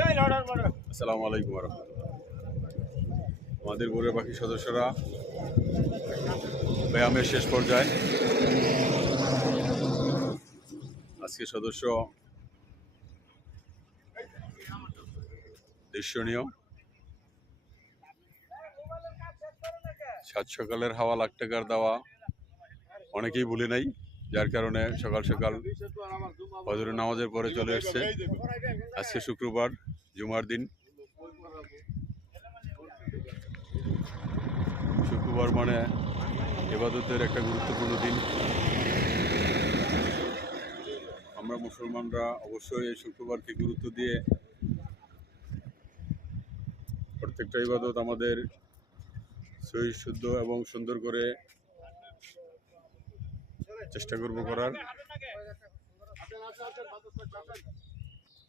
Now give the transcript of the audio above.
আসসালামু আলাইকুম রহমতুল্লাহ। আমাদের গরুর বাকি সদস্যরা ব্যায়ামের শেষ পর্যায়ে। আজকে সদস্য দৃশ্যনীয়। সাত সকালের হাওয়া লাখ টাকার দেওয়া অনেকেই ভুলে নাই, যার কারণে সকাল সকাল ফজরের নামাজের পরে চলে এসছে। আজকে শুক্রবার, জুমার দিন। শুক্রবার মানে ইবাদতের একটা গুরুত্বপূর্ণ দিন। আমরা মুসলমানরা অবশ্যই এই শুক্রবারকে গুরুত্ব দিয়ে প্রত্যেকটা ইবাদত আমাদের সহি শুদ্ধ এবং সুন্দর করে চেষ্টা করব করার।